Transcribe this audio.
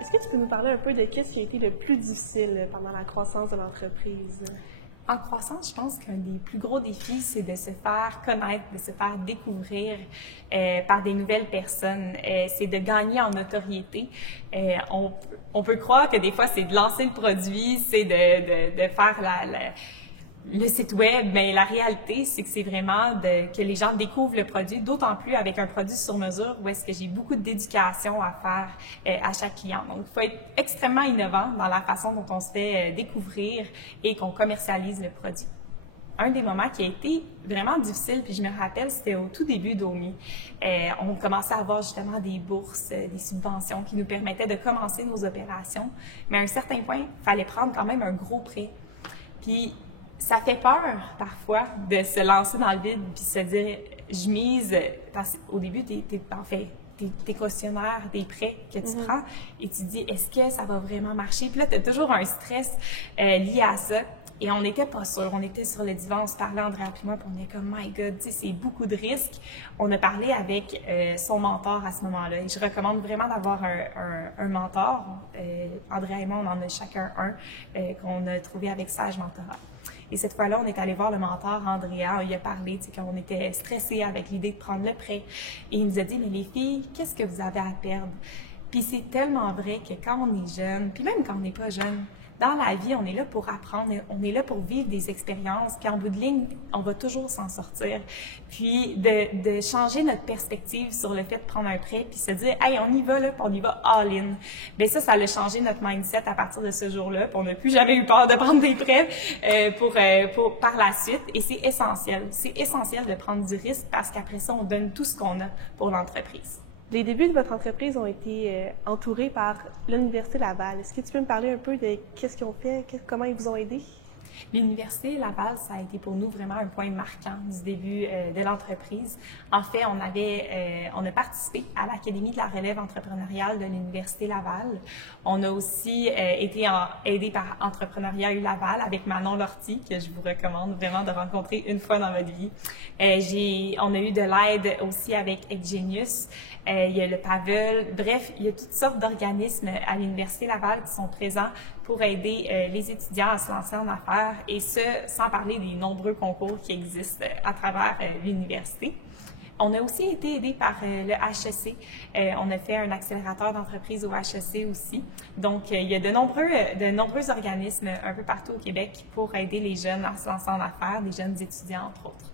Est-ce que tu peux nous parler un peu de ce qui a été le plus difficile pendant la croissance de l'entreprise? En croissance, je pense qu'un des plus gros défis, c'est de se faire connaître, de se faire découvrir par des nouvelles personnes. C'est de gagner en notoriété. On peut croire que des fois, c'est de lancer le produit, c'est de faire le site web, mais la réalité, c'est que c'est vraiment que les gens découvrent le produit, d'autant plus avec un produit sur mesure où est-ce que j'ai beaucoup d'éducation à faire à chaque client. Donc, il faut être extrêmement innovant dans la façon dont on se fait découvrir et qu'on commercialise le produit. Un des moments qui a été vraiment difficile, puis je me rappelle, c'était au tout début d'OMI. On commençait à avoir justement des bourses, des subventions qui nous permettaient de commencer nos opérations, mais à un certain point, il fallait prendre quand même un gros prêt. Puis, ça fait peur, parfois, de se lancer dans le vide puis se dire « je mise ». Au début, t'es cautionnaire des prêts que tu prends et tu te dis « est-ce que ça va vraiment marcher ?» Puis là, tu as toujours un stress lié à ça. Et on n'était pas sûrs. On était sur le divan, on se parlait, Andrea et moi, puis on est comme « my God, tu sais, c'est beaucoup de risques ». On a parlé avec son mentor à ce moment-là. Et je recommande vraiment d'avoir un mentor. Andrea et moi, on en a chacun un qu'on a trouvé avec Sage Mentorat. Et cette fois-là, on est allé voir le mentor, Andrea, il a parlé, tu sais, quand on était stressés avec l'idée de prendre le prêt. Et il nous a dit, mais les filles, qu'est-ce que vous avez à perdre? Puis c'est tellement vrai que quand on est jeune, puis même quand on n'est pas jeune, dans la vie, on est là pour apprendre, on est là pour vivre des expériences, puis en bout de ligne, on va toujours s'en sortir. Puis de changer notre perspective sur le fait de prendre un prêt, puis se dire, hey, on y va là, puis on y va all-in. Bien ça a changé notre mindset à partir de ce jour-là, puis on n'a plus jamais eu peur de prendre des prêts par la suite, et c'est essentiel. C'est essentiel de prendre du risque parce qu'après ça, on donne tout ce qu'on a pour l'entreprise. Les débuts de votre entreprise ont été entourés par l'Université Laval. Est-ce que tu peux me parler un peu de qu'est-ce qu'ils ont fait, comment ils vous ont aidé? L'Université Laval, ça a été pour nous vraiment un point marquant du début de l'entreprise. En fait, on a participé à l'Académie de la relève entrepreneuriale de l'Université Laval. On a aussi été aidé par Entrepreneuriat U Laval avec Manon Lortie, que je vous recommande vraiment de rencontrer une fois dans votre vie. On a eu de l'aide aussi avec Exgenius. Il y a le Pavel. Bref, il y a toutes sortes d'organismes à l'Université Laval qui sont présents pour aider les étudiants à se lancer en affaires, et ce, sans parler des nombreux concours qui existent à travers l'université. On a aussi été aidé par le HEC. On a fait un accélérateur d'entreprise au HEC aussi. Donc, il y a de nombreux organismes un peu partout au Québec pour aider les jeunes à se lancer en affaires, les jeunes étudiants, entre autres.